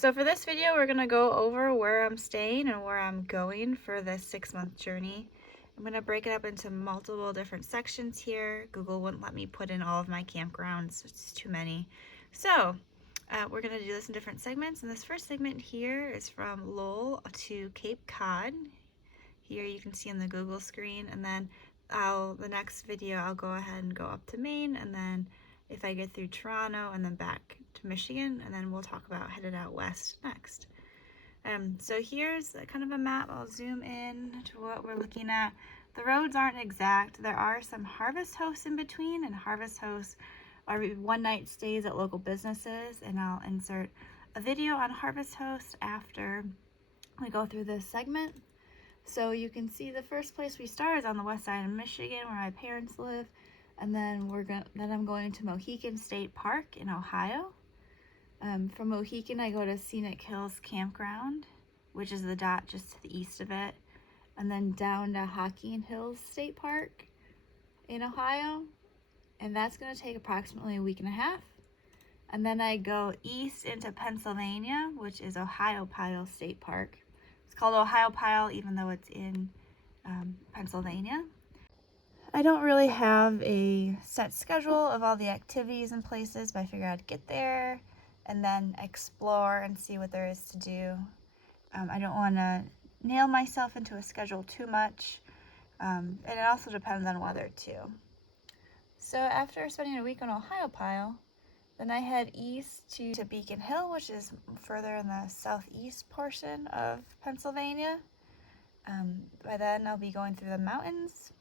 So for this video, we're gonna go over where I'm staying and where I'm going for this 6-month journey. I'm gonna break it up into multiple different sections here. Google wouldn't let me put in all of my campgrounds, it's too many. So we're gonna do this in different segments. And this first segment here is from Lowell to Cape Cod. Here you can see on the Google screen, and then the next video I'll go ahead and go up to Maine, and then if I get through Toronto and then back to Michigan, and then we'll talk about headed out west next. So here's kind of a map. I'll zoom in to what we're looking at. The roads aren't exact. There are some harvest hosts in between, and harvest hosts are one-night stays at local businesses, and I'll insert a video on harvest hosts after we go through this segment. So you can see the first place we start is on the west side of Michigan, where my parents live, and then I'm going to Mohican State Park in Ohio. From Mohican, I go to Scenic Hills Campground, which is the dot just to the east of it, and then down to Hocking Hills State Park in Ohio, and that's going to take approximately a week and a half. And then I go east into Pennsylvania, which is Ohiopyle State Park. It's called Ohiopyle even though it's in Pennsylvania. I don't really have a set schedule of all the activities and places, but I figured I'd get there and then explore and see what there is to do. I don't want to nail myself into a schedule too much, and it also depends on weather too. So after spending a week on Ohiopyle, then I head east to Beacon Hill, which is further in the southeast portion of Pennsylvania. By then I'll be going through the mountains,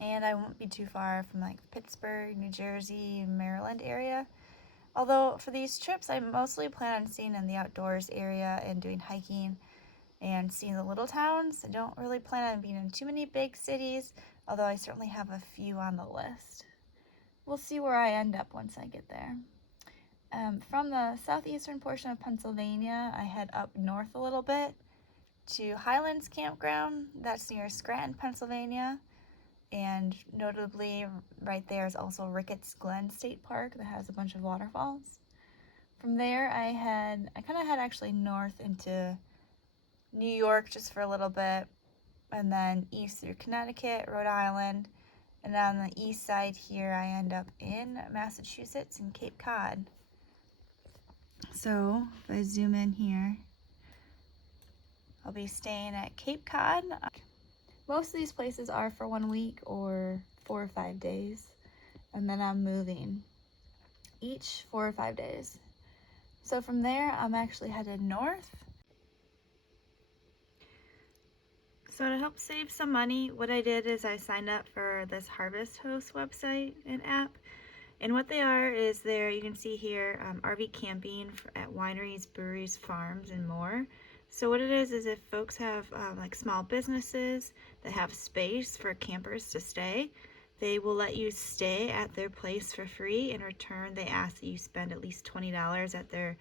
and I won't be too far from like Pittsburgh, New Jersey, Maryland area. Although for these trips, I mostly plan on staying in the outdoors area and doing hiking and seeing the little towns. I don't really plan on being in too many big cities, although I certainly have a few on the list. We'll see where I end up once I get there. From the southeastern portion of Pennsylvania, I head up north a little bit to Highlands Campground. That's near Scranton, Pennsylvania. And notably, right there is also Ricketts Glen State Park that has a bunch of waterfalls. From there, I kind of head actually north into New York just for a little bit, and then east through Connecticut, Rhode Island, and on the east side here, I end up in Massachusetts and Cape Cod. So if I zoom in here, I'll be staying at Cape Cod. Most of these places are for 1 week or 4 or 5 days, and then I'm moving each 4 or 5 days. So from there, I'm actually headed north. So to help save some money, what I did is I signed up for this Harvest Host website and app. And what they are is you can see here, RV camping at wineries, breweries, farms, and more. So what it is if folks have like small businesses that have space for campers to stay, they will let you stay at their place for free. In return, they ask that you spend at least $20 at their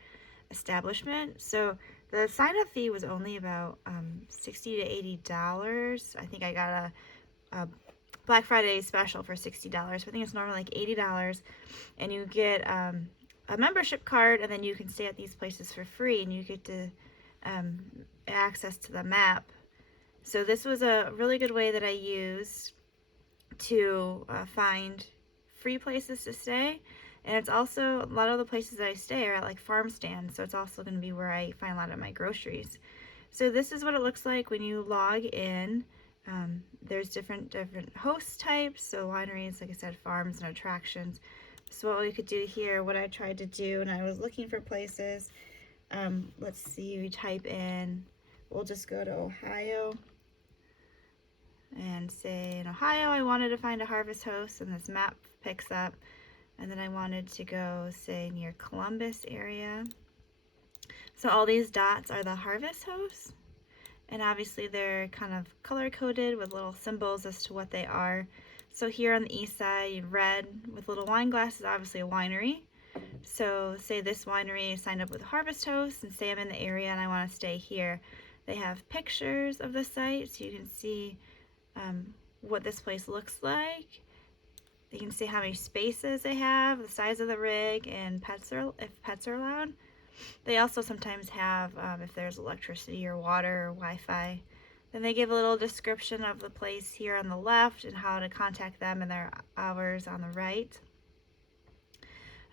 establishment. So the sign-up fee was only about $60 to $80. I think I got a Black Friday special for $60. I think it's normally like $80, and you get a membership card, and then you can stay at these places for free, and you get to access to the map. So this was a really good way that I used to find free places to stay. And it's also, a lot of the places that I stay are at like farm stands, so it's also going to be where I find a lot of my groceries. So this is what it looks like when you log in. There's different host types, so wineries, like I said, farms and attractions. So what we could do here, what I tried to do, and I was looking for places, let's see, we type in, we'll just go to Ohio and say in Ohio I wanted to find a harvest host, and this map picks up. And then I wanted to go, say, near Columbus area. So all these dots are the harvest hosts. And obviously they're kind of color-coded with little symbols as to what they are. So here on the east side, red with little wine glasses, obviously a winery. So say this winery signed up with harvest hosts, and say I'm in the area and I want to stay here. They have pictures of the site, so you can see what this place looks like. You can see how many spaces they have, the size of the rig, and if pets are allowed. They also sometimes have, if there's electricity or water or Wi-Fi, then they give a little description of the place here on the left and how to contact them and their hours on the right.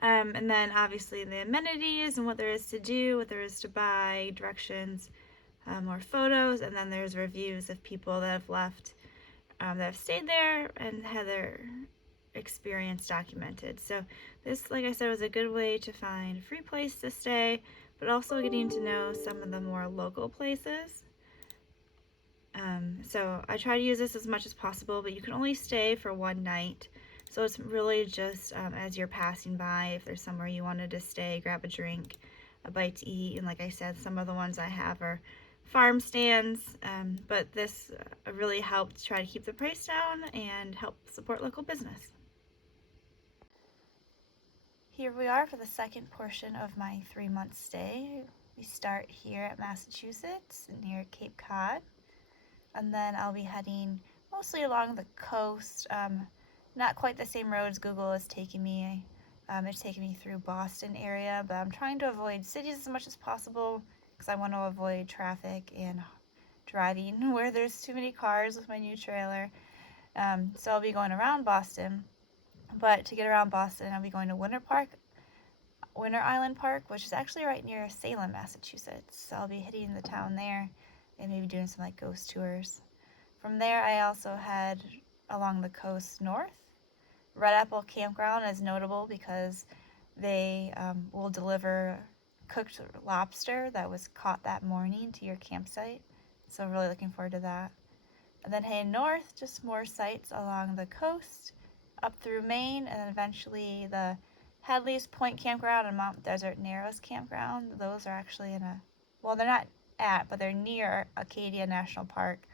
And then obviously the amenities and what there is to do, what there is to buy, directions, more photos, and then there's reviews of people that have left, that have stayed there and had their experience documented. So this, like I said, was a good way to find a free place to stay, but also getting to know some of the more local places. So I try to use this as much as possible, but you can only stay for one night. So it's really just as you're passing by, if there's somewhere you wanted to stay, grab a drink, a bite to eat. And like I said, some of the ones I have are farm stands, but this really helped try to keep the price down and help support local business. Here we are for the second portion of my 3-month stay. We start here at Massachusetts near Cape Cod, and then I'll be heading mostly along the coast. Not quite the same roads Google is taking me. It's taking me through Boston area, but I'm trying to avoid cities as much as possible because I want to avoid traffic and driving where there's too many cars with my new trailer. So I'll be going around Boston, but to get around Boston, I'll be going to Winter Island Park, which is actually right near Salem, Massachusetts. So I'll be hitting the town there and maybe doing some like ghost tours. From there, I also head along the coast north. Red Apple Campground is notable because they will deliver cooked lobster that was caught that morning to your campsite. So I'm really looking forward to that. And then heading north, just more sites along the coast, up through Maine, and then eventually the Hadley's Point Campground and Mount Desert Narrows Campground. Those are actually well, they're not but they're near Acadia National Park.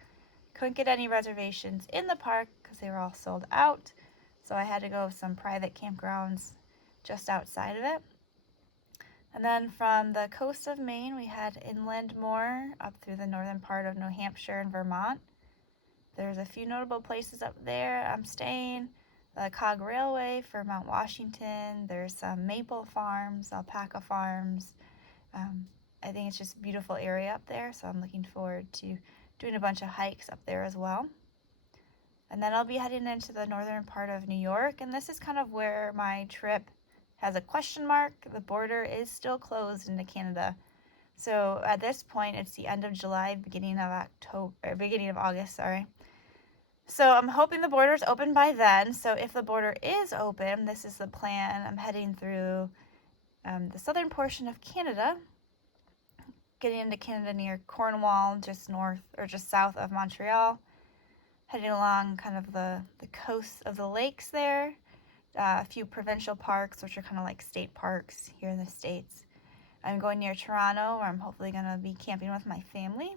Couldn't get any reservations in the park because they were all sold out. So I had to go with some private campgrounds just outside of it. And then from the coast of Maine, we head inland more up through the northern part of New Hampshire and Vermont. There's a few notable places up there I'm staying. The Cog Railway for Mount Washington. There's some maple farms, alpaca farms. I think it's just a beautiful area up there, so I'm looking forward to doing a bunch of hikes up there as well. And then I'll be heading into the northern part of New York, and this is kind of where my trip has a question mark. The border is still closed into Canada. So at this point, it's the end of July, beginning of August, sorry. So I'm hoping the border is open by then. So if the border is open, this is the plan. I'm heading through the southern portion of Canada, getting into Canada near Cornwall, just north or just south of Montreal, heading along kind of the coast of the lakes there, a few provincial parks, which are kind of like state parks here in the States. I'm going near Toronto, where I'm hopefully going to be camping with my family.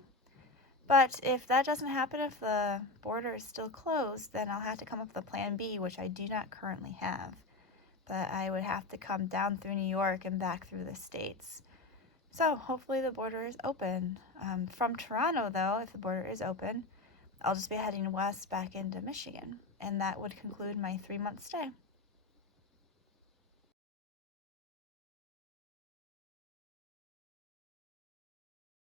But if that doesn't happen, if the border is still closed, then I'll have to come up with a plan B, which I do not currently have. But I would have to come down through New York and back through the States. So hopefully the border is open. From Toronto, though, if the border is open, I'll just be heading west back into Michigan. And that would conclude my 3-month stay.